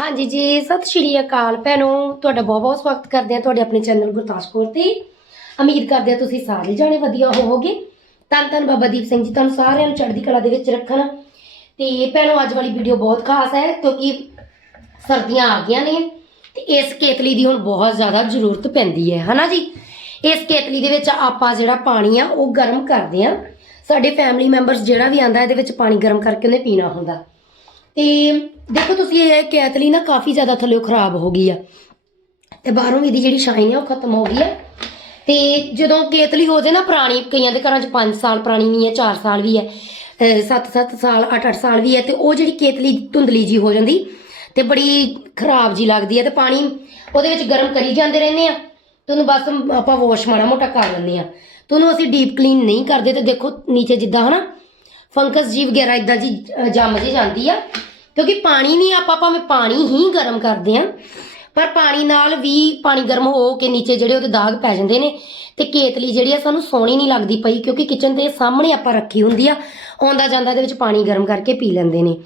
ਹਾਂਜੀ ਜੀ, ਸਤਿ ਸ਼੍ਰੀ ਅਕਾਲ ਭੈਣੋ। ਤੁਹਾਡਾ ਬਹੁਤ ਬਹੁਤ ਸਵਾਗਤ ਕਰਦੇ ਹਾਂ ਤੁਹਾਡੇ ਆਪਣੇ ਚੈਨਲ ਗੁਰਦਾਸਪੁਰ ਤੇ। ਉਮੀਦ ਕਰਦੇ ਹਾਂ ਤੁਸੀਂ ਸਾਰੇ ਜਾਣੇ ਵਧੀਆ ਹੋਵੋਗੇ। ਧੰਨ ਧੰਨ ਬਾਬਾ ਦੀਪ ਸਿੰਘ ਜੀ ਤੁਹਾਨੂੰ ਸਾਰਿਆਂ ਨੂੰ ਚੜ੍ਹਦੀ ਕਲਾ ਦੇ ਵਿੱਚ ਰੱਖਣ। ਤੇ ਭੈਣੋ, ਅੱਜ ਵਾਲੀ ਵੀਡੀਓ ਬਹੁਤ ਖਾਸ ਹੈ ਕਿਉਂਕਿ ਸਰਦੀਆਂ ਆ ਗਈਆਂ ਨੇ ਤੇ ਇਸ ਕੇਤਲੀ ਦੀ ਹੁਣ ਬਹੁਤ ਜ਼ਿਆਦਾ ਜ਼ਰੂਰਤ ਪੈਂਦੀ ਹੈ। ਹਨਾ ਜੀ? ਇਸ ਕੇਤਲੀ ਦੇ ਵਿੱਚ ਆਪਾਂ ਜਿਹੜਾ ਪਾਣੀ ਆ, ਉਹ ਗਰਮ ਕਰਦੇ ਆ ਸਾਡੇ ਫੈਮਿਲੀ ਮੈਂਬਰਸ ਜਿਹੜਾ ਵੀ ਆਂਦਾ ਇਹਦੇ ਵਿੱਚ ਪਾਣੀ ਗਰਮ ਕਰਕੇ ਉਹਨੇ ਪੀਣਾ ਹੁੰਦਾ। ਤੇ ਦੇਖੋ ਤੁਸੀਂ ਇਹ ਕੇਤਲੀ ਨਾ ਕਾਫੀ ਜ਼ਿਆਦਾ ਥੱਲੇੋਂ ਖਰਾਬ ਹੋ ਗਈ ਆ। ਤੇ ਬਾਹਰੋਂ ਇਹਦੀ ਜਿਹੜੀ ਸ਼ਾਈਨ ਆ ਉਹ ਖਤਮ ਹੋ ਗਈ ਆ। ਤੇ ਜਦੋਂ ਕੇਤਲੀ ਹੋ ਜੇ ਨਾ ਪੁਰਾਣੀ, ਕਈਆਂ ਦੇ ਘਰਾਂ 'ਚ 5 ਸਾਲ ਪੁਰਾਣੀ ਵੀ ਹੈ 4 ਸਾਲ ਵੀ ਹੈ 7-7 ਸਾਲ 8-8 ਸਾਲ ਵੀ ਹੈ, ਤੇ ਉਹ ਜਿਹੜੀ ਕੇਤਲੀ ਧੁੰਦਲੀ ਜੀ ਹੋ ਜਾਂਦੀ, ਤੇ ਬੜੀ ਖਰਾਬ ਜੀ ਲੱਗਦੀ ਹੈ, ਤੇ ਪਾਣੀ ਉਹਦੇ ਵਿੱਚ ਗਰਮ ਕਰੀ ਜਾਂਦੇ ਰਹਿੰਦੇ ਆ। ਤੇ ਉਹਨੂੰ ਬਸ ਆਪਾਂ ਵਾਸ਼ ਮਾੜਾ ਮੋਟਾ ਕਰ ਲੈਂਦੇ ਆ। ਤੇ ਉਹਨੂੰ ਅਸੀਂ ਡੀਪ ਕਲੀਨ ਨਹੀਂ ਕਰਦੇ, ਤੇ ਦੇਖੋ ਨੀਚੇ ਜਿੱਦਾਂ ਹਨਾ ਫੰਕਸ ਜੀ ਵਗੈਰਾ ਇਦਾਂ ਜੀ ਜੰਮ ਜੀ ਜਾਂਦੀ ਆ। ਕਿਉਂਕਿ ਪਾਣੀ ਨਹੀਂ, ਆਪਾਂ ਭਾਵੇਂ ਪਾਣੀ ਹੀ ਗਰਮ ਕਰਦੇ ਆ। ਪਰ ਪਾਣੀ ਨਾਲ ਵੀ ਪਾਣੀ ਗਰਮ ਹੋ ਕੇ ਨੀਚੇ ਜਿਹੜੇ ਉਹਦੇ ਦਾਗ ਪੈ ਜਾਂਦੇ ਨੇ ਤੇ ਕੇਤਲੀ ਜਿਹੜੀ ਆ ਸਾਨੂੰ ਸੋਹਣੀ ਨਹੀਂ ਲੱਗਦੀ ਪਈ, ਕਿਉਂਕਿ ਕਿਚਨ ਦੇ ਸਾਹਮਣੇ ਆਪਾਂ ਰੱਖੀ ਹੁੰਦੀ ਆ, ਆਉਂਦਾ ਜਾਂਦਾ ਇਹਦੇ ਵਿੱਚ ਪਾਣੀ ਗਰਮ ਕਰਕੇ ਪੀ ਲੈਂਦੇ ਨੇ।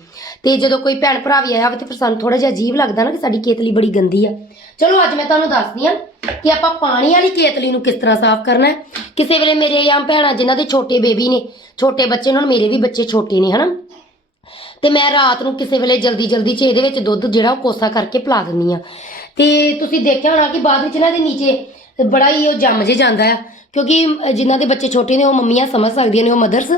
ਤੇ ਜਦੋਂ ਕੋਈ ਭੈਣ ਭਰਾ ਵੀ ਆਇਆ ਹੋਵੇ ਤੇ ਫਿਰ ਸਾਨੂੰ ਥੋੜਾ ਜਿਹਾ ਅਜੀਬ ਲੱਗਦਾ ਨਾ ਕਿ ਸਾਡੀ ਕੇਤਲੀ ਬੜੀ ਗੰਦੀ ਆ। ਚਲੋ ਅੱਜ ਮੈਂ ਤੁਹਾਨੂੰ ਦੱਸਦੀ ਆ ਕਿ ਆਪਾਂ ਪਾਣੀ ਵਾਲੀ ਕੇਤਲੀ ਨੂੰ ਕਿਸ ਤਰ੍ਹਾਂ ਸਾਫ਼ ਕਰਨਾ ਹੈ। ਕਿਸੇ ਵੇਲੇ ਮੇਰੇ ਜਾਂ ਭੈਣਾਂ ਜਿਨ੍ਹਾਂ ਦੇ ਛੋਟੇ ਬੇਬੀ ਨੇ ਛੋਟੇ ਬੱਚੇ ਉਹਨਾਂ ਨੂੰ ਮੇਰੇ ਵੀ ਬੱਚੇ ਛੋਟੇ ਨੇ ਹਨਾ? ਤੇ ਮੈਂ ਰਾਤ ਨੂੰ ਕਿਸੇ ਵੇਲੇ ਜਲਦੀ ਜਲਦੀ ਚ ਇਹਦੇ ਵਿੱਚ ਦੁੱਧ ਜਿਹੜਾ ਉਹ ਕੋਸਾ ਕਰਕੇ ਪਿਲਾ ਦਿੰਦੀ ਆ ਤੇ ਤੁਸੀਂ ਦੇਖਿਆ ਹੋਣਾ ਕਿ ਬਾਅਦ ਵਿੱਚ ਇਹਨਾਂ ਦੇ ਨੀਚੇ ਬੜਾ ਹੀ ਉਹ ਜੰਮ ਜੇ ਜਾਂਦਾ ਆ ਕਿਉਂਕਿ ਅਹ, ਜਿਨ੍ਹਾਂ ਦੇ ਬੱਚੇ ਛੋਟੇ ਨੇ ਉਹ ਮੰਮੀਆਂ ਸਮਝ ਸਕਦੀਆਂ ਨੇ ਉਹ ਮਦਰਸ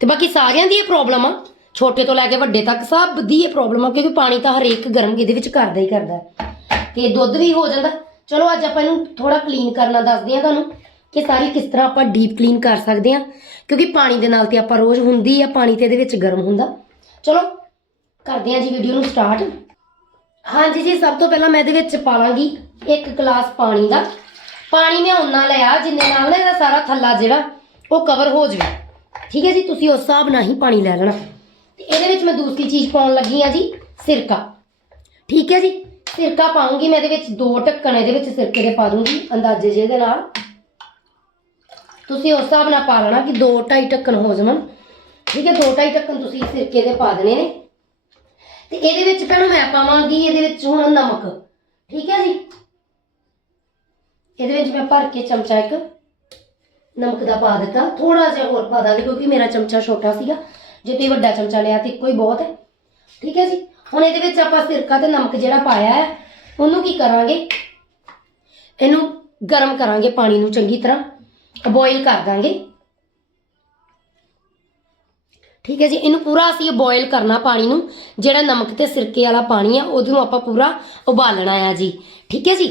ਤੇ ਬਾਕੀ ਸਾਰਿਆਂ ਦੀ ਇਹ ਪ੍ਰੋਬਲਮ ਆ। ਛੋਟੇ ਤੋਂ ਲੈ ਕੇ ਵੱਡੇ ਤੱਕ ਸਭ ਦੀ ਇਹ ਪ੍ਰੋਬਲਮ ਆ ਕਿਉਂਕਿ ਪਾਣੀ ਤਾਂ ਹਰੇਕ ਗਰਮ ਇਹਦੇ ਵਿੱਚ ਕਰਦਾ ਹੀ ਕਰਦਾ ਤੇ ਦੁੱਧ ਵੀ ਹੋ ਜਾਂਦਾ। ਚਲੋ ਅੱਜ ਆਪਾਂ ਇਹਨੂੰ ਥੋੜਾ ਕਲੀਨ ਕਰਨਾ ਦੱਸਦੇ ਆ ਤੁਹਾਨੂੰ ਕਿ ਸਾਰੀ ਕਿਸ ਤਰ੍ਹਾਂ ਆਪਾਂ ਡੀਪ ਕਲੀਨ ਕਰ ਸਕਦੇ ਆ ਕਿਉਂਕਿ ਪਾਣੀ ਦੇ ਨਾਲ ਤੇ ਆਪਾਂ ਰੋਜ਼ ਹੁੰਦੀ ਆ, ਪਾਣੀ ਤੇ ਇਹਦੇ ਵਿੱਚ ਗਰਮ ਹੁੰਦਾ। ਚਲੋ, ਕਰਦੇ ਆ ਜੀ ਵੀਡੀਓ ਨੂੰ ਸਟਾਰਟ ਹਾਂਜੀ ਜੀ, ਸਭ ਤੋਂ ਪਹਿਲਾਂ ਮੈਂ ਇਹਦੇ ਵਿੱਚ ਪਾ ਲਾਂਗੀ ਇੱਕ ਗਲਾਸ ਪਾਣੀ ਦਾ। ਪਾਣੀ ਮੈਂ ਉਨਾ ਲਿਆ ਜਿੰਨੇ ਨਾਲ ਨਾ ਇਹਦਾ ਸਾਰਾ ਥੱਲਾ ਜਿਹੜਾ, ਉਹ ਕਵਰ ਹੋ ਜਾਵੇ। ਠੀਕ ਹੈ ਜੀ, ਤੁਸੀਂ ਉਸ ਹਿਸਾਬ ਨਾਲ ਹੀ ਪਾਣੀ ਲੈ ਲੈਣਾ। ਤੇ ਇਹਦੇ ਵਿੱਚ ਮੈਂ ਦੂਸਰੀ ਚੀਜ਼ ਪਾਉਣ ਲੱਗੀ ਆ ਜੀ, ਸਿਰਕਾ। ਠੀਕ ਹੈ ਜੀ ਸਿਰਕਾ ਪਾਉਂਗੀ, ਮੈਂ ਇਹਦੇ ਵਿੱਚ ਦੋ ਢੱਕਣ ਇਹਦੇ ਵਿੱਚ ਸਿਰਕੇ ਦੇ ਪਾ ਦੂੰਗੀ, ਅੰਦਾਜ਼ੇ ਜਿਹੇ ਦੇ ਨਾਲ। ਤੁਸੀਂ ਉਸ ਹਿਸਾਬ ਨਾਲ ਪਾ ਲੈਣਾ ਕਿ ਦੋ ਢਾਈ ਢੱਕਣ ਹੋ ਜਾਵਣ ਠੀਕ ਹੈ, ਦੋ ਢਾਈ ਢੱਕਣ ਤੁਸੀਂ ਸਿਰਕੇ ਦੇ ਪਾ ਦੇਣੇ ਨੇ। ਤੇ ਇਹਦੇ ਵਿੱਚ ਭੈਣ ਮੈਂ ਪਾਵਾਂਗੀ ਇਹਦੇ ਵਿੱਚ ਹੁਣ ਨਮਕ। ਠੀਕ ਹੈ ਜੀ? ਇਹਦੇ ਵਿੱਚ ਮੈਂ ਭਰ ਕੇ ਚਮਚਾ ਇੱਕ ਨਮਕ ਦਾ ਪਾ ਦਿੱਤਾ। ਥੋੜਾ ਜਿਹਾ ਹੋਰ ਪਾ ਦਾਂਗੇ ਕਿਉਂਕਿ ਮੇਰਾ ਚਮਚਾ ਛੋਟਾ ਸੀਗਾ। ਜੇ ਤੁਸੀਂ ਵੱਡਾ ਚਮਚਾ ਲਿਆ ਤੇ ਇੱਕੋ ਹੀ ਬਹੁਤ ਹੈ। ਠੀਕ ਹੈ ਜੀ? ਹੁਣ ਇਹਦੇ ਵਿੱਚ ਆਪਾਂ ਸਿਰਕਾ ਤੇ ਨਮਕ ਜਿਹੜਾ ਪਾਇਆ ਹੈ, ਉਹਨੂੰ ਕੀ ਕਰਾਂਗੇ? ਇਹਨੂੰ ਗਰਮ ਕਰਾਂਗੇ ਪਾਣੀ ਨੂੰ ਚੰਗੀ ਤਰ੍ਹਾਂ ਬੋਇਲ ਕਰ ਦਾਂਗੇ। ਠੀਕ ਹੈ ਜੀ, ਇਹਨੂੰ ਪੂਰਾ ਅਸੀਂ ਬੋਇਲ ਕਰਨਾ ਪਾਣੀ ਨੂੰ, ਜਿਹੜਾ ਨਮਕ ਤੇ ਸਿਰਕੇ ਵਾਲਾ ਪਾਣੀ ਆ, ਉਹਨੂੰ ਆਪਾਂ ਪੂਰਾ ਉਬਾਲਣਾ ਆ ਜੀ। ਠੀਕ ਹੈ ਜੀ?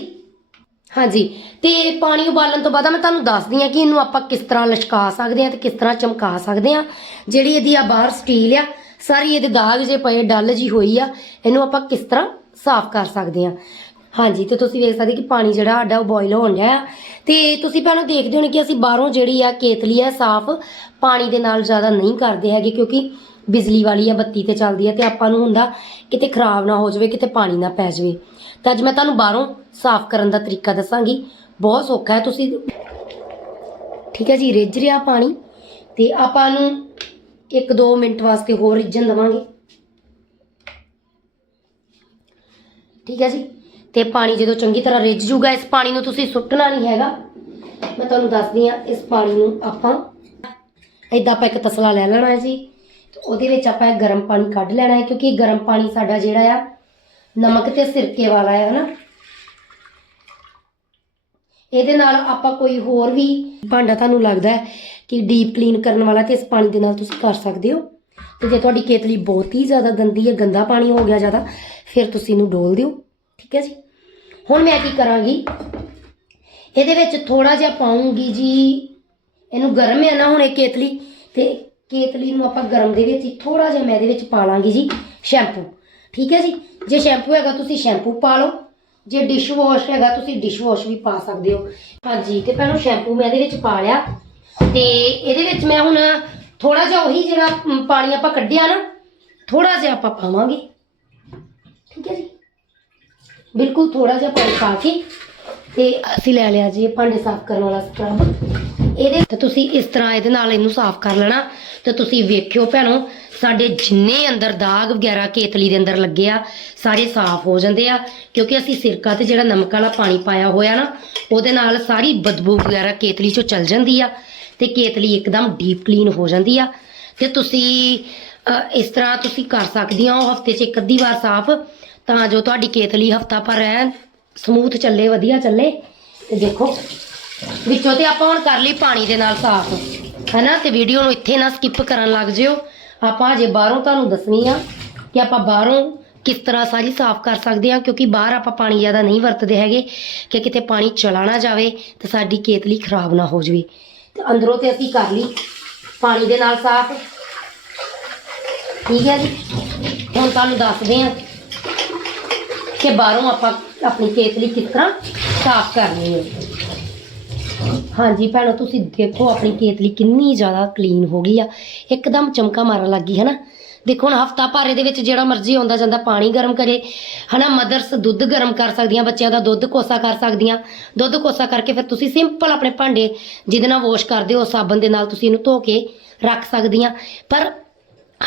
ਹਾਂਜੀ, ਤੇ ਪਾਣੀ ਉਬਾਲਣ ਤੋਂ ਬਾਅਦ ਮੈਂ ਤੁਹਾਨੂੰ ਦੱਸਦੀ ਆ ਕਿ ਇਹਨੂੰ ਆਪਾਂ ਕਿਸ ਤਰ੍ਹਾਂ ਲਸ਼ਕਾ ਸਕਦੇ ਆ ਤੇ ਕਿਸ ਤਰ੍ਹਾਂ ਚਮਕਾ ਸਕਦੇ ਆ ਜਿਹੜੀ ਇਹਦੀ ਆ ਬਾਹਰ ਸਟੀਲ ਆ ਸਾਰੀ ਇਹਦੇ ਦਾਗ ਜੇ ਪਏ, ਡੱਲ ਜੀ ਹੋਈ ਆ, ਇਹਨੂੰ ਆਪਾਂ ਕਿਸ ਤਰ੍ਹਾਂ ਸਾਫ਼ ਕਰ ਸਕਦੇ ਆ ਹਾਂਜੀ, ਤੇ ਤੁਸੀਂ ਵੇਖ ਸਕਦੇ ਕਿ ਪਾਣੀ ਜਿਹੜਾ ਸਾਡਾ ਉਹ ਬੋਇਲ ਹੋਣ ਡਿਆ ਆ। ਤੇ ਤੁਸੀਂ ਪਹਿਲਾਂ ਦੇਖਦੇ ਹੋਣੇ ਕਿ ਅਸੀਂ ਬਾਹਰੋਂ ਜਿਹੜੀ ਆ ਕੇਤਲੀ ਆ, ਸਾਫ਼ ਪਾਣੀ ਦੇ ਨਾਲ ਜ਼ਿਆਦਾ ਨਹੀਂ ਕਰਦੇ ਹੈਗੇ, ਕਿਉਂਕਿ ਬਿਜਲੀ ਵਾਲੀ ਆ, ਬੱਤੀ ਤੇ ਚੱਲਦੀ ਆ, ਤੇ ਆਪਾਂ ਨੂੰ ਹੁੰਦਾ ਕਿਤੇ ਖਰਾਬ ਨਾ ਹੋ ਜਾਵੇ, ਕਿਤੇ ਪਾਣੀ ਨਾ ਪੈ ਜਾਵੇ। ਤਾਂ ਅੱਜ ਮੈਂ ਤੁਹਾਨੂੰ ਬਾਹਰੋਂ ਸਾਫ਼ ਕਰਨ ਦਾ ਤਰੀਕਾ ਦੱਸਾਂਗੀ। ਬਹੁਤ ਸੌਖਾ ਹੈ, ਤੁਸੀਂ ਠੀਕ ਹੈ ਜੀ, ਰਿੱਝ ਰਿਹਾ ਪਾਣੀ, ਤੇ ਆਪਾਂ ਨੂੰ 1-2 ਮਿੰਟ ਵਾਸਤੇ ਹੋਰ ਰਿੱਝਣ ਦਵਾਂਗੇ। ਠੀਕ ਹੈ ਜੀ? ਤੇ ਪਾਣੀ ਜਦੋਂ ਚੰਗੀ ਤਰ੍ਹਾਂ ਰਿੱਝ ਜੂਗਾ, ਇਸ ਪਾਣੀ ਨੂੰ ਤੁਸੀਂ ਸੁੱਟਣਾ ਨਹੀਂ ਹੈਗਾ। ਮੈਂ ਤੁਹਾਨੂੰ ਦੱਸਦੀ ਆ ਇਸ ਪਾਣੀ ਨੂੰ ਆਪਾਂ ਏਦਾਂ ਆਪਾਂ ਇੱਕ ਤਸਲਾ ਲੈ ਲੈਣਾ ਹੈ ਜੀ। ਤੇ ਉਹਦੇ ਵਿੱਚ ਆਪਾਂ ਇਹ ਗਰਮ ਪਾਣੀ ਕੱਢ ਲੈਣਾ ਹੈ, ਕਿਉਂਕਿ ਇਹ ਗਰਮ ਪਾਣੀ ਸਾਡਾ ਜਿਹੜਾ ਆ, ਨਮਕ ਤੇ ਸਿਰਕੇ ਵਾਲਾ ਹੈ, ਹਨਾ? ਇਹਦੇ ਨਾਲ ਆਪਾਂ ਕੋਈ ਹੋਰ ਵੀ ਭਾਂਡਾ ਤੁਹਾਨੂੰ ਲੱਗਦਾ ਹੈ ਕਿ ਡੀਪ ਕਲੀਨ ਕਰਨ ਵਾਲਾ ਤੇ ਇਸ ਪਾਣੀ ਦੇ ਨਾਲ ਤੁਸੀਂ ਕਰ ਸਕਦੇ ਹੋ। ਤੇ ਜੇ ਤੁਹਾਡੀ ਕੇਤਲੀ ਬਹੁਤ ਹੀ ਜ਼ਿਆਦਾ ਗੰਦੀ ਹੈ, ਗੰਦਾ ਪਾਣੀ ਹੋ ਗਿਆ ਜ਼ਿਆਦਾ, ਫਿਰ ਤੁਸੀਂ ਇਹਨੂੰ ਡੋਲ ਦਿਓ, ਠੀਕ ਹੈ ਜੀ? ਹੁਣ ਮੈਂ ਕੀ ਕਰਾਂਗੀ? ਇਹਦੇ ਵਿੱਚ ਥੋੜਾ ਜਿਹਾ ਪਾਉਂਗੀ ਜੀ, ਇਹਨੂੰ ਗਰਮ ਹੈ ਨਾ ਹੁਣ ਇਹ ਕੇਤਲੀ ਤੇ ਕੇਤਲੀ ਨੂੰ ਆਪਾਂ ਗਰਮ ਦੇ ਵਿੱਚ ਹੀ ਥੋੜਾ ਜਿਹਾ ਮੈਂ ਇਹਦੇ ਵਿੱਚ ਪਾ ਲਾਂਗੀ ਜੀ, ਸ਼ੈਂਪੂ, ਠੀਕ ਹੈ ਜੀ? ਜੇ ਸ਼ੈਂਪੂ ਹੈਗਾ, ਤੁਸੀਂ ਸ਼ੈਂਪੂ ਪਾ ਲਓ। ਜੇ ਡਿਸ਼ ਵਾਸ਼ ਹੈਗਾ, ਤੁਸੀਂ ਡਿਸ਼ ਵਾਸ਼ ਵੀ ਪਾ ਸਕਦੇ ਹੋ। ਹਾਂਜੀ ਤੇ ਪਹਿਲਾਂ ਸ਼ੈਂਪੂ ਮੈਂ ਇਹਦੇ ਵਿੱਚ ਪਾ ਲਿਆ। ਤੇ ਇਹਦੇ ਵਿੱਚ ਮੈਂ ਹੁਣ ਥੋੜਾ ਜਿਹਾ ਉਹੀ ਜਿਹੜਾ ਪਾਣੀ ਆਪਾਂ ਕੱਢਿਆ ਨਾ ਥੋੜਾ ਜਿਹਾ ਆਪਾਂ ਪਾਵਾਂਗੇ। ਠੀਕ ਹੈ ਜੀ? ਬਿਲਕੁਲ ਥੋੜਾ ਜਿਹਾ ਪਾਣੀ ਪਾ ਕੇ ਤੇ ਅਸੀਂ ਲੈ ਲਿਆ ਜੀ ਭਾਂਡੇ ਸਾਫ਼ ਕਰਨ ਵਾਲਾ ਸਕਰਬ ਇਹਦੇ ਤੇ ਤੁਸੀਂ ਇਸ ਤਰ੍ਹਾਂ ਇਹਦੇ ਨਾਲ ਇਹਨੂੰ ਸਾਫ਼ ਕਰ ਲੈਣਾ। ਤੇ ਤੁਸੀਂ ਵੇਖਿਓ ਭੈਣੋ ਸਾਡੇ ਜਿੰਨੇ ਅੰਦਰ ਦਾਗ ਵਗੈਰਾ ਕੇਤਲੀ ਦੇ ਅੰਦਰ ਲੱਗੇ ਆ, ਸਾਰੇ ਸਾਫ਼ ਹੋ ਜਾਂਦੇ ਆ, ਕਿਉਂਕਿ ਅਸੀਂ ਸਿਰਕਾ ਤੇ ਜਿਹੜਾ ਨਮਕ ਵਾਲਾ ਪਾਣੀ ਪਾਇਆ ਹੋਇਆ ਨਾ, ਉਹਦੇ ਨਾਲ ਸਾਰੀ ਬਦਬੂ ਵਗੈਰਾ ਕੇਤਲੀ ਚੋਂ ਚਲ ਜਾਂਦੀ ਆ ਤੇ ਕੇਤਲੀ ਇੱਕਦਮ ਡੀਪ ਕਲੀਨ ਹੋ ਜਾਂਦੀ ਆ। ਤੇ ਤੁਸੀਂ ਇਸ ਤਰ੍ਹਾਂ ਤੁਸੀਂ ਕਰ ਸਕਦੇ ਹੋ, ਹਫ਼ਤੇ 'ਚ ਇੱਕ ਅੱਧੀ ਵਾਰ ਸਾਫ਼, ਤਾਂ ਜੋ ਤੁਹਾਡੀ ਕੇਤਲੀ ਹਫਤਾ ਭਰ ਐਨ ਸਮੂਥ ਚੱਲੇ, ਵਧੀਆ ਚੱਲੇ। ਤੇ ਦੇਖੋ, ਵਿੱਚੋਂ ਤੇ ਆਪਾਂ ਹੁਣ ਕਰ ਲਈ ਪਾਣੀ ਦੇ ਨਾਲ ਸਾਫ਼, ਹੈਨਾ? ਤੇ ਵੀਡੀਓ ਨੂੰ ਇੱਥੇ ਨਾ ਸਕਿਪ ਕਰਨ ਲੱਗ ਜਿਓ। ਆਪਾਂ ਹਜੇ ਬਾਹਰੋਂ ਤੁਹਾਨੂੰ ਦੱਸਣੀ ਆ ਕਿ ਆਪਾਂ ਬਾਹਰੋਂ ਕਿਸ ਤਰ੍ਹਾਂ ਸਾਰੀ ਸਾਫ਼ ਕਰ ਸਕਦੇ ਆ, ਕਿਉਂਕਿ ਬਾਹਰ ਆਪਾਂ ਪਾਣੀ ਜ਼ਿਆਦਾ ਨਹੀਂ ਵਰਤਦੇ ਹੈਗੇ ਕਿ ਕਿਤੇ ਪਾਣੀ ਚਲਾ ਨਾ ਜਾਵੇ ਤੇ ਸਾਡੀ ਕੇਤਲੀ ਖਰਾਬ ਨਾ ਹੋ ਜਾਵੇ। ਤੇ ਅੰਦਰੋਂ ਤੇ ਅਸੀਂ ਕਰ ਲਈ ਪਾਣੀ ਦੇ ਨਾਲ ਸਾਫ਼। ਠੀਕ ਹੈ ਜੀ? ਹੁਣ ਤੁਹਾਨੂੰ ਦੱਸਦੇ ਆ ਕਿ ਬਾਹਰੋਂ ਆਪਾਂ ਆਪਣੀ ਕੇਤਲੀ ਕਿਸ ਤਰ੍ਹਾਂ ਸਾਫ਼ ਕਰਨੀ ਹੈ। ਹਾਂਜੀ ਭੈਣੋ, ਤੁਸੀਂ ਦੇਖੋ ਆਪਣੀ ਕੇਤਲੀ ਕਿੰਨੀ ਜ਼ਿਆਦਾ ਕਲੀਨ ਹੋ ਗਈ ਆ। ਇੱਕਦਮ ਚਮਕਾ ਮਾਰਨ ਲੱਗੀ ਹੈ ਨਾ ਦੇਖੋ ਹੁਣ ਹਫਤਾ ਭਾਰੇ ਦੇ ਵਿੱਚ ਜਿਹੜਾ ਮਰਜ਼ੀ ਆਉਂਦਾ ਜਾਂਦਾ, ਪਾਣੀ ਗਰਮ ਕਰੇ, ਹਨਾ? ਮਦਰਸ ਦੁੱਧ ਗਰਮ ਕਰ ਸਕਦੀਆਂ, ਬੱਚਿਆਂ ਦਾ ਦੁੱਧ ਕੋਸਾ ਕਰ ਸਕਦੀਆਂ। ਦੁੱਧ ਕੋਸਾ ਕਰਕੇ ਫਿਰ ਤੁਸੀਂ ਸਿੰਪਲ ਆਪਣੇ ਭਾਂਡੇ ਜਿਹਦੇ ਨਾਲ ਵਾਸ਼ ਕਰਦੇ ਹੋ ਸਾਬਣ ਦੇ ਨਾਲ ਤੁਸੀਂ ਇਹਨੂੰ ਧੋ ਕੇ ਰੱਖ ਸਕਦੀਆਂ। ਪਰ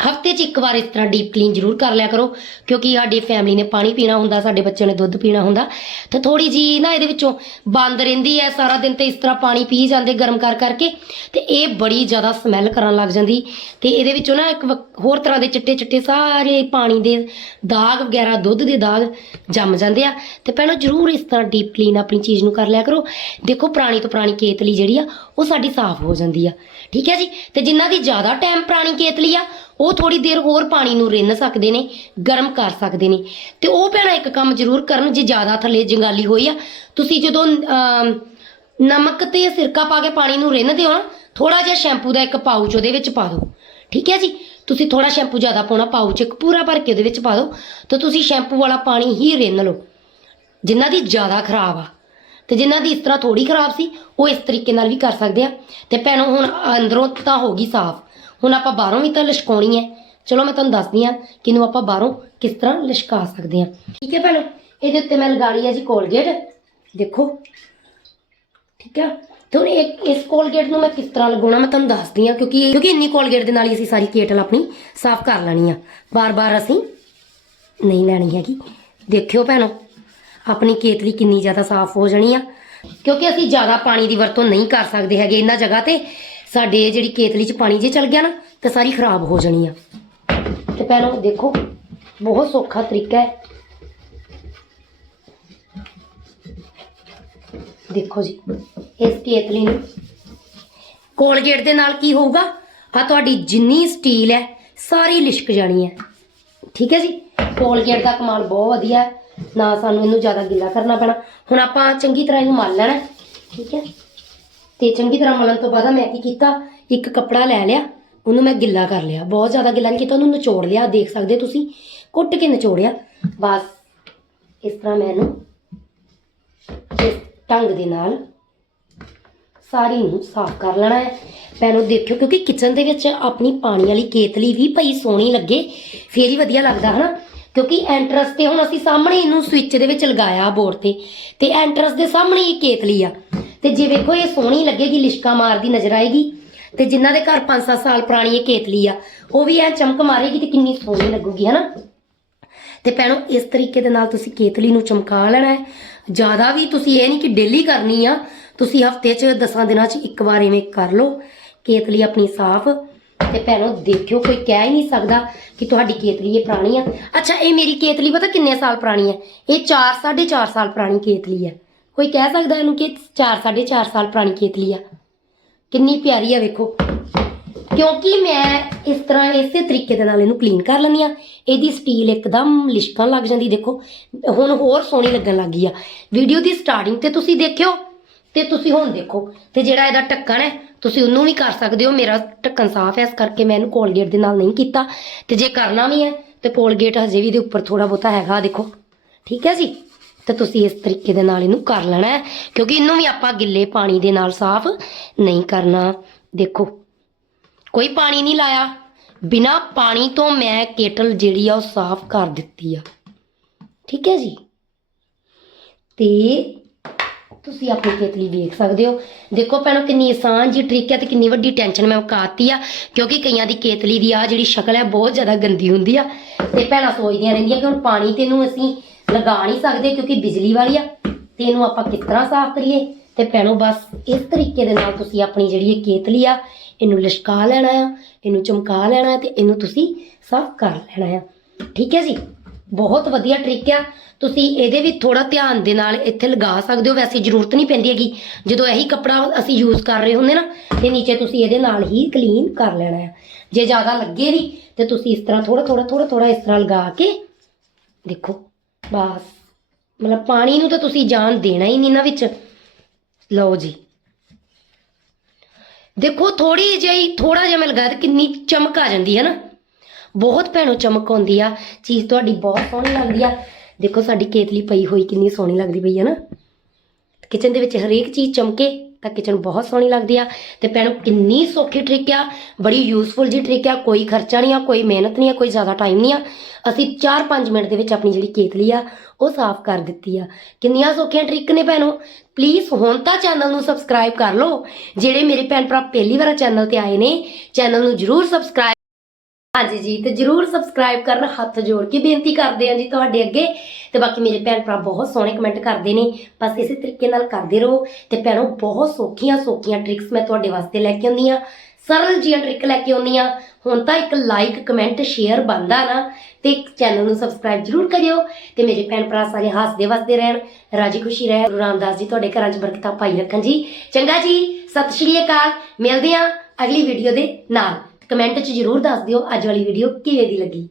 ਹਫ਼ਤੇ 'ਚ ਇੱਕ ਵਾਰ ਇਸ ਤਰ੍ਹਾਂ ਡੀਪ ਕਲੀਨ ਜ਼ਰੂਰ ਕਰ ਲਿਆ ਕਰੋ, ਕਿਉਂਕਿ ਸਾਡੀ ਫੈਮਿਲੀ ਨੇ ਪਾਣੀ ਪੀਣਾ ਹੁੰਦਾ, ਸਾਡੇ ਬੱਚਿਆਂ ਨੇ ਦੁੱਧ ਪੀਣਾ ਹੁੰਦਾ। ਤੇ ਥੋੜੀ ਜੀ ਨਾ ਇਹਦੇ ਵਿੱਚੋਂ ਬੰਦ ਰਹਿੰਦੀ ਹੈ, ਸਾਰਾ ਦਿਨ ਤੇ ਇਸ ਤਰ੍ਹਾਂ ਪਾਣੀ ਪੀ ਜਾਂਦੇ ਗਰਮ ਕਰ ਕਰਕੇ, ਤੇ ਇਹ ਬੜੀ ਜ਼ਿਆਦਾ ਸਮੈਲ ਕਰਨ ਲੱਗ ਜਾਂਦੀ। ਤੇ ਇਹਦੇ ਵਿੱਚੋਂ ਨਾ ਇੱਕ ਵ- ਹੋਰ ਤਰ੍ਹਾਂ ਦੇ ਚਿੱਟੇ ਚਿੱਟੇ ਸਾਰੇ ਪਾਣੀ ਦੇ ਦਾਗ ਵਗੈਰਾ, ਦੁੱਧ ਦੇ ਦਾਗ ਜੰਮ ਜਾਂਦੇ ਆ। ਤੇ ਪਹਿਲਾਂ ਜ਼ਰੂਰ ਇਸ ਤਰ੍ਹਾਂ ਡੀਪ ਕਲੀਨ ਆਪਣੀ ਚੀਜ਼ ਨੂੰ ਕਰ ਲਿਆ ਕਰੋ। ਦੇਖੋ, ਪੁਰਾਣੀ ਤੋਂ ਪੁਰਾਣੀ ਕੇਤਲੀ ਜਿਹੜੀ ਆ, ਉਹ ਸਾਡੀ ਸਾਫ਼ ਹੋ ਜਾਂਦੀ ਆ। ਠੀਕ ਹੈ ਜੀ? ਤੇ ਜਿਨ੍ਹਾਂ ਦੀ ਜ਼ਿਆਦਾ ਟਾਈਮ ਪੁਰਾਣੀ ਕੇਤਲੀ ਆ ਉਹ ਥੋੜੀ ਦੇਰ ਹੋਰ ਪਾਣੀ ਨੂੰ ਰਿੰਨ ਸਕਦੇ ਨੇ, ਗਰਮ ਕਰ ਸਕਦੇ ਨੇ। ਤੇ ਉਹ ਭੈਣਾਂ ਇੱਕ ਕੰਮ ਜ਼ਰੂਰ ਕਰਨ, ਜੇ ਜ਼ਿਆਦਾ ਥੱਲੇ ਜੰਗਾਲੀ ਹੋਈ ਆ, ਤੁਸੀਂ ਜਦੋਂ ਨਮਕ ਤੇ ਸਿਰਕਾ ਪਾ ਕੇ ਪਾਣੀ ਨੂੰ ਰਿੰਨਦੇ ਹੋ ਨਾ ਥੋੜਾ ਜਿਹਾ ਸ਼ੈਂਪੂ ਦਾ ਇੱਕ ਪਾਊਚ ਉਹਦੇ ਵਿੱਚ ਪਾ ਦਿਓ। ਠੀਕ ਹੈ ਜੀ? ਤੁਸੀਂ ਥੋੜਾ ਸ਼ੈਂਪੂ ਜ਼ਿਆਦਾ ਪਾਉਣਾ, ਪਾਊਚ ਇੱਕ ਪੂਰਾ ਭਰ ਕੇ ਉਹਦੇ ਵਿੱਚ ਪਾ ਦਿਓ, ਤਾਂ ਤੁਸੀਂ ਸ਼ੈਂਪੂ ਵਾਲਾ ਪਾਣੀ ਹੀ ਰਿੰਨ ਲਓ। ਜਿਨ੍ਹਾਂ ਦੀ ਜ਼ਿਆਦਾ ਖਰਾਬ ਆ। ਤੇ ਜਿਨ੍ਹਾਂ ਦੀ ਇਸ ਤਰ੍ਹਾਂ ਥੋੜੀ ਖਰਾਬ ਸੀ, ਉਹ ਇਸ ਤਰੀਕੇ ਨਾਲ ਵੀ ਕਰ ਸਕਦੇ ਆ। ਤੇ ਭੈਣੋ, ਹੁਣ ਅੰਦਰੋਂ ਤਾਂ ਹੋ ਗਈ ਸਾਫ਼। ਹੁਣ ਆਪਾਂ ਬਾਹਰੋਂ ਵੀ ਤਾਂ ਲਿਸ਼ਕਾਉਣੀ ਹੈ। ਚਲੋ ਮੈਂ ਤੁਹਾਨੂੰ ਦੱਸਦੀ ਆ ਕਿ ਇਹਨੂੰ ਆਪਾਂ ਬਾਹਰੋਂ ਕਿਸ ਤਰ੍ਹਾਂ ਲਿਸ਼ਕਾ ਸਕਦੇ ਆ ਠੀਕ ਹੈ ਭੈਣੋ, ਇਹਦੇ ਉੱਤੇ ਮੈਂ ਲਗਾ ਲਈ ਹੈ ਜੀ ਕੋਲਗੇਟ। ਦੇਖੋ। ਠੀਕ ਹੈ ਤੇ ਹੁਣ ਇੱਕ ਇਸ ਕੋਲਗੇਟ ਨੂੰ ਮੈਂ ਕਿਸ ਤਰ੍ਹਾਂ ਲਗਾਉਣਾ ਮੈਂ ਤੁਹਾਨੂੰ ਦੱਸਦੀ ਆ ਕਿਉਂਕਿ ਕਿਉਂਕਿ ਇੰਨੀ ਕੋਲਗੇਟ ਦੇ ਨਾਲ ਹੀ ਅਸੀਂ ਸਾਰੀ ਕੇਟਲ ਆਪਣੀ ਸਾਫ਼ ਕਰ ਲੈਣੀ ਆ। ਬਾਰ-ਬਾਰ ਅਸੀਂ ਨਹੀਂ ਲੈਣੀ ਹੈਗੀ। ਦੇਖਿਓ ਭੈਣੋ, ਆਪਣੀ ਕੇਤਲੀ ਕਿੰਨੀ ਜ਼ਿਆਦਾ ਸਾਫ਼ ਹੋ ਜਾਣੀ ਆ। ਕਿਉਂਕਿ ਅਸੀਂ ਜ਼ਿਆਦਾ ਪਾਣੀ ਦੀ ਵਰਤੋਂ ਨਹੀਂ ਕਰ ਸਕਦੇ ਹੈਗੇ ਇਹਨਾਂ ਜਗ੍ਹਾ ਤੇ। ਸਾਡੇ ਜਿਹੜੀ ਕੇਤਲੀ 'ਚ ਪਾਣੀ ਜੇ ਚਲ ਗਿਆ ਨਾ, ਤੇ ਸਾਰੀ ਖਰਾਬ ਹੋ ਜਾਣੀ ਆ। ਤੇ ਪਹਿਲਾਂ ਦੇਖੋ, ਬਹੁਤ ਸੌਖਾ ਤਰੀਕਾ ਹੈ। ਦੇਖੋ ਜੀ, ਇਸ ਕੇਤਲੀ ਨੂੰ ਕੋਲਗੇਟ ਦੇ ਨਾਲ ਕੀ ਹੋਊਗਾ? ਆ ਤੁਹਾਡੀ ਜਿੰਨੀ ਸਟੀਲ ਹੈ, ਸਾਰੀ ਲਿਸ਼ਕ ਜਾਣੀ ਹੈ। ਠੀਕ ਹੈ ਜੀ? ਕੋਲਗੇਟ ਦਾ ਕਮਾਲ ਬਹੁਤ ਵਧੀਆ ਨਾ ਸਾਨੂੰ ਇਹਨੂੰ ਜ਼ਿਆਦਾ ਗਿੱਲਾ ਕਰਨਾ ਪੈਣਾ। ਹੁਣ ਆਪਾਂ ਚੰਗੀ ਤਰ੍ਹਾਂ ਇਹਨੂੰ ਮਲ ਲੈਣਾ ਠੀਕ ਹੈ? ਤੇ ਚੰਗੀ ਤਰ੍ਹਾਂ ਮਲਣ ਤੋਂ ਬਾਅਦ ਮੈਂ ਕੀ ਕੀਤਾ? ਇੱਕ ਕੱਪੜਾ ਲੈ ਲਿਆ, ਉਹਨੂੰ ਮੈਂ ਗਿੱਲਾ ਕਰ ਲਿਆ। ਬਹੁਤ ਜ਼ਿਆਦਾ ਗਿੱਲਾ ਨਹੀਂ ਕੀਤਾ, ਉਹਨੂੰ ਨਿਚੋੜ ਲਿਆ। ਦੇਖ ਸਕਦੇ ਹੋ ਤੁਸੀਂ, ਕੁੱਟ ਕੇ ਨਿਚੋੜਿਆ। ਬਸ, ਇਸ ਤਰ੍ਹਾਂ ਮੈਂ ਇਹਨੂੰ ਇਸ ਢੰਗ ਦੇ ਨਾਲ ਸਾਰੀ ਨੂੰ ਸਾਫ਼ ਕਰ ਲੈਣਾ ਹੈ। ਪੈਨੋ ਦੇਖਿਓ, ਕਿਉਂਕਿ ਕਿਚਨ ਦੇ ਵਿੱਚ ਆਪਣੀ ਪਾਣੀ ਵਾਲੀ ਕੇਤਲੀ ਵੀ ਪਈ ਸੋਹਣੀ ਲੱਗੇ। ਫੇਰ ਹੀ ਵਧੀਆ ਲੱਗਦਾ, ਹਨਾ? ਕਿਉਂਕਿ ਐਂਟਰਸ ਤੇ ਹੁਣ ਅਸੀਂ ਸਾਹਮਣੇ ਇਹਨੂੰ ਸਵਿਚ ਦੇ ਵਿੱਚ ਲਗਾਇਆ ਬੋਰਡ ਤੇ। ਤੇ ਐਂਟਰਸ ਦੇ ਸਾਹਮਣੇ ਇਹ ਕੇਤਲੀ ਆ। ਤੇ ਜੇ ਵੇਖੋ ਇਹ ਸੋਹਣੀ ਲੱਗੇਗੀ, ਲਿਸ਼ਕਾ ਮਾਰਦੀ ਨਜ਼ਰ ਆਏਗੀ। ਤੇ ਜਿਨ੍ਹਾਂ ਦੇ ਘਰ 5-7 ਸਾਲ ਪੁਰਾਣੀ ਇਹ ਕੇਤਲੀ ਆ, ਉਹ ਵੀ ਐ ਚਮਕ ਮਾਰੇਗੀ ਤੇ ਕਿੰਨੀ ਸੋਹਣੀ ਲੱਗੂਗੀ, ਹਨਾ? ਤੇ ਭੈਣੋ, ਇਸ ਤਰੀਕੇ ਦੇ ਨਾਲ ਤੁਸੀਂ ਕੇਤਲੀ ਨੂੰ ਚਮਕਾ ਲੈਣਾ ਹੈ। ਜ਼ਿਆਦਾ ਵੀ ਤੁਸੀਂ ਇਹ ਨਹੀਂ ਕਿ ਡੇਲੀ ਕਰਨੀ ਆ, ਤੁਸੀਂ ਹਫ਼ਤੇ 'ਚ 10 ਦਿਨਾਂ 'ਚ ਇੱਕ ਵਾਰ ਐਵੇਂ ਕਰ ਲਓ। ਕੇਤਲੀ ਆਪਣੀ ਸਾਫ਼। ਤੇ ਭੈਣੋ, ਦੇਖਿਓ, ਕੋਈ ਕਹਿ ਹੀ ਨਹੀਂ ਸਕਦਾ ਕਿ ਤੁਹਾਡੀ ਕੇਤਲੀ ਇਹ ਪੁਰਾਣੀ ਆ। ਅੱਛਾ, ਇਹ ਮੇਰੀ ਕੇਤਲੀ ਪਤਾ ਕਿੰਨੇ ਸਾਲ ਪੁਰਾਣੀ ਹੈ? ਇਹ 4 4.5 ਸਾਲ ਪੁਰਾਣੀ ਕੇਤਲੀ ਹੈ। ਕੋਈ ਕਹਿ ਸਕਦਾ ਇਹਨੂੰ ਕਿ 4 4.5 ਸਾਲ ਪੁਰਾਣੀ ਕੇਤਲੀ ਆ। ਕਿੰਨੀ ਪਿਆਰੀ ਆ ਵੇਖੋ। ਕਿਉਂਕਿ ਮੈਂ ਇਸ ਤਰ੍ਹਾਂ ਇਸੇ ਤਰੀਕੇ ਦੇ ਨਾਲ ਇਹਨੂੰ ਕਲੀਨ ਕਰ ਲੈਂਦੀ ਆ। ਇਹਦੀ ਸਟੀਲ ਇੱਕਦਮ ਲਿਸ਼ਕਣ ਲੱਗ ਜਾਂਦੀ, ਦੇਖੋ। ਹੁਣ ਹੋਰ ਸੋਹਣੀ ਲੱਗਣ ਲੱਗ ਗਈ ਆ। ਵੀਡੀਓ ਦੀ ਸਟਾਰਟਿੰਗ ਤੇ ਤੁਸੀਂ ਦੇਖਿਓ ਤੇ ਤੁਸੀਂ ਹੁਣ ਦੇਖੋ। ਤੇ ਜਿਹੜਾ ਇਹਦਾ ਢੱਕਣ ਹੈ, ਤੁਸੀਂ ਉਹਨੂੰ ਵੀ ਕਰ ਸਕਦੇ ਹੋ। ਮੇਰਾ ਢੱਕਣ ਸਾਫ਼ ਹੈ, ਇਸ ਕਰਕੇ ਮੈਂ ਇਹਨੂੰ ਕੋਲਗੇਟ ਦੇ ਨਾਲ ਨਹੀਂ ਕੀਤਾ। ਤੇ ਜੇ ਕਰਨਾ ਵੀ ਹੈ, ਤੇ ਕੋਲਗੇਟ ਹਜੇ ਵੀ ਇਹਦੇ ਉੱਪਰ ਥੋੜਾ ਬਹੁਤਾ ਹੈਗਾ, ਦੇਖੋ। ਠੀਕ ਹੈ ਜੀ? ਤੇ ਤੁਸੀਂ ਇਸ ਤਰੀਕੇ ਦੇ ਨਾਲ ਇਹਨੂੰ ਕਰ ਲੈਣਾ ਕਿਉਂਕਿ ਇਹਨੂੰ ਵੀ ਆਪਾਂ ਗਿੱਲੇ ਪਾਣੀ ਦੇ ਨਾਲ ਸਾਫ਼ ਨਹੀਂ ਕਰਨਾ। ਦੇਖੋ, ਕੋਈ ਪਾਣੀ ਨਹੀਂ ਲਾਇਆ। ਬਿਨਾ ਪਾਣੀ ਤੋਂ ਮੈਂ ਕੇਟਲ ਜਿਹੜੀ ਆ ਉਹ ਸਾਫ਼ ਕਰ ਦਿੱਤੀ ਆ। ਠੀਕ ਹੈ ਜੀ? ਤੇ ਤੁਸੀਂ ਆਪਣੀ ਕੇਤਲੀ ਵੇਖ ਸਕਦੇ ਹੋ। ਦੇਖੋ ਭੈਣੋ, ਕਿੰਨੀ ਆਸਾਨ ਜੀ ਟ੍ਰਿਕ ਹੈ ਤੇ ਕਿੰਨੀ ਵੱਡੀ ਟੈਨਸ਼ਨ ਮੈਂ ਮੁਕਾਤੀ ਆ, ਕਿਉਂਕਿ ਕਈਆਂ ਦੀ ਕੇਤਲੀ ਦੀ ਆ ਜਿਹੜੀ ਸ਼ਕਲ ਹੈ ਬਹੁਤ ਜ਼ਿਆਦਾ ਗੰਦੀ ਹੁੰਦੀ ਆ। ਤੇ ਭੈਣਾਂ ਸੋਚਦੀਆਂ ਰਹਿੰਦੀਆਂ ਕਿ ਹੁਣ ਪਾਣੀ ਤੇ ਇਹਨੂੰ ਅਸੀਂ ਲਗਾ ਨਹੀਂ ਸਕਦੇ ਕਿਉਂਕਿ ਬਿਜਲੀ ਵਾਲੀ ਆ। ਤੇ ਇਹਨੂੰ ਆਪਾਂ ਕਿਸ ਤਰ੍ਹਾਂ ਸਾਫ਼ ਕਰੀਏ? ਤੇ ਭੈਣੋ, ਬਸ ਇਸ ਤਰੀਕੇ ਦੇ ਨਾਲ ਤੁਸੀਂ ਆਪਣੀ ਜਿਹੜੀ ਇਹ ਕੇਤਲੀ ਆ, ਇਹਨੂੰ ਲਿਸ਼ਕਾ ਲੈਣਾ ਆ, ਇਹਨੂੰ ਚਮਕਾ ਲੈਣਾ ਤੇ ਇਹਨੂੰ ਤੁਸੀਂ ਸਾਫ਼ ਕਰ ਲੈਣਾ ਆ। ਠੀਕ ਹੈ ਜੀ? ਬਹੁਤ ਵਧੀਆ ਟ੍ਰਿਕ ਆ। ਤੁਸੀਂ ਇਹਦੇ ਵੀ ਥੋੜਾ ਧਿਆਨ ਦੇ ਨਾਲ ਇੱਥੇ ਲਗਾ ਸਕਦੇ ਹੋ। ਵੈਸੇ ਜ਼ਰੂਰਤ ਨਹੀਂ ਪੈਂਦੀ ਹੈਗੀ। ਜਦੋਂ ਇਹੀ ਕੱਪੜਾ ਅਸੀਂ ਯੂਜ਼ ਕਰ ਰਹੇ ਹੁੰਦੇ ਨਾ, ਤੇ ਨੀਚੇ ਤੁਸੀਂ ਇਹਦੇ ਨਾਲ ਹੀ ਕਲੀਨ ਕਰ ਲੈਣਾ ਆ। ਜੇ ਜ਼ਿਆਦਾ ਲੱਗੇ ਵੀ, ਤੇ ਤੁਸੀਂ ਇਸ ਤਰ੍ਹਾਂ ਥੋੜਾ ਥੋੜਾ ਥੋੜਾ ਥੋੜਾ ਇਸ ਤਰ੍ਹਾਂ ਲਗਾ ਕੇ ਦੇਖੋ। ਬਸ। ਮਤਲਬ ਪਾਣੀ ਨੂੰ ਤਾਂ ਤੁਸੀਂ ਜਾਨ ਦੇਣਾ ਹੀ ਨਹੀਂ ਨਾ ਵਿੱਚ। ਲਓ ਜੀ। ਦੇਖੋ ਥੋੜੀ ਜਿਹੀ ਥੋੜਾ ਜਿਹਾ ਮੈਂ ਲਗਾਇਆ ਤੇ ਕਿੰਨੀ ਚਮਕ ਆ ਜਾਂਦੀ ਹੈ ਨਾ। ਬਹੁਤ ਭੈਣੋ ਚਮਕ ਆਉਂਦੀ ਆ। ਚੀਜ਼ ਤੁਹਾਡੀ ਬਹੁਤ ਸੋਹਣੀ ਲੱਗਦੀ ਆ। ਦੇਖੋ, ਸਾਡੀ ਕੇਤਲੀ ਪਈ ਹੋਈ ਕਿੰਨੀ ਸੋਹਣੀ ਲੱਗਦੀ ਪਈ ਹੈ ਨਾ। ਕਿਚਨ ਦੇ ਵਿੱਚ ਹਰੇਕ ਚੀਜ਼ ਚਮਕੇ। ਤਾਂ ਕਿਚਨ ਬਹੁਤ ਸੋਹਣੀ ਲੱਗਦੀ ਆ। ਤੇ ਭੈਣੋ, ਕਿੰਨੀ ਸੌਖੀ ਟ੍ਰਿਕ ਆ। ਬੜੀ ਯੂਸਫੁਲ ਜੀ ਟ੍ਰਿਕ ਆ। ਕੋਈ ਖਰਚਾ ਨਹੀਂ ਆ, ਕੋਈ ਮਿਹਨਤ ਨਹੀਂ ਆ, ਕੋਈ ਜ਼ਿਆਦਾ ਟਾਈਮ ਨਹੀਂ ਆ। ਅਸੀਂ 4-5 ਮਿੰਟ ਦੇ ਵਿੱਚ ਆਪਣੀ ਜਿਹੜੀ ਕੇਤਲੀ ਆ, ਉਹ ਸਾਫ਼ ਕਰ ਦਿੱਤੀ ਆ। ਕਿੰਨੀਆਂ ਸੌਖੀਆਂ ਟ੍ਰਿਕ ਨੇ ਭੈਣੋ। ਪਲੀਜ਼ ਹੁਣ ਤਾਂ ਚੈਨਲ ਨੂੰ ਸਬਸਕ੍ਰਾਈਬ ਕਰ ਲਓ। ਜਿਹੜੇ ਮੇਰੇ ਭੈਣ ਭਰਾ ਪਹਿਲੀ ਵਾਰ ਚੈਨਲ ਤੇ ਆਏ ਨੇ ਚੈਨਲ ਨੂੰ ਜਰੂਰ ਸਬਸਕ੍ਰਾਈਬ ਹਾਂਜੀ ਜੀ, ਤੇ ਜਰੂਰ ਸਬਸਕ੍ਰਾਈਬ ਕਰਨ ਹੱਥ ਜੋੜ ਕੇ ਬੇਨਤੀ ਕਰਦੇ ਹਾਂ ਜੀ ਤੁਹਾਡੇ ਅੱਗੇ। ਤੇ ਬਾਕੀ ਮੇਰੇ ਭੈਣ ਭਰਾ ਬਹੁਤ ਸੋਹਣੇ ਕਮੈਂਟ ਕਰਦੇ ਨੇ। ਬਸ ਇਸੇ ਤਰੀਕੇ ਨਾਲ ਕਰਦੇ ਰਹੋ। ਤੇ ਭੈਣੋ, ਬਹੁਤ ਸੌਖੀਆਂ ਸੌਖੀਆਂ ਟ੍ਰਿਕਸ ਮੈਂ ਤੁਹਾਡੇ ਵਾਸਤੇ ਲੈ ਕੇ ਆਉਂਦੀ ਆ ਸਰਲ ਜੀਆਂ ਟ੍ਰਿਕ ਲੈ ਕੇ ਆਉਂਦੀ ਆ ਹੁਣ ਤਾਂ ਇੱਕ ਲਾਈਕ ਕਮੈਂਟ ਸ਼ੇਅਰ ਬੰਦਾ ਨਾ, ਤੇ ਚੈਨਲ ਨੂੰ ਸਬਸਕ੍ਰਾਈਬ ਜਰੂਰ ਕਰਿਓ। ਤੇ ਮੇਰੇ ਭੈਣ ਭਰਾ ਸਾਰੇ ਹੱਸਦੇ ਵਸਦੇ ਰਹਿਣ। ਰਾਜੀ ਖੁਸ਼ੀ ਰਹਿਣ। ਗੁਰੂ ਰਾਮਦਾਸ ਜੀ ਤੁਹਾਡੇ ਘਰਾਂ 'ਚ ਬਰਕਤਾਂ ਪਾਈ ਰੱਖਣ ਜੀ। ਚੰਗਾ ਜੀ, ਸਤਿ ਸ਼੍ਰੀ ਅਕਾਲ। ਮਿਲਦੇ ਹਾਂ ਅਗਲੀ ਵੀਡੀਓ ਦੇ ਨਾਲ। ਕਮੈਂਟ 'ਚ ਜਰੂਰ ਦੱਸ ਦਿਓ ਅੱਜ ਵਾਲੀ ਵੀਡੀਓ ਕਿਵੇਂ ਦੀ ਲੱਗੀ।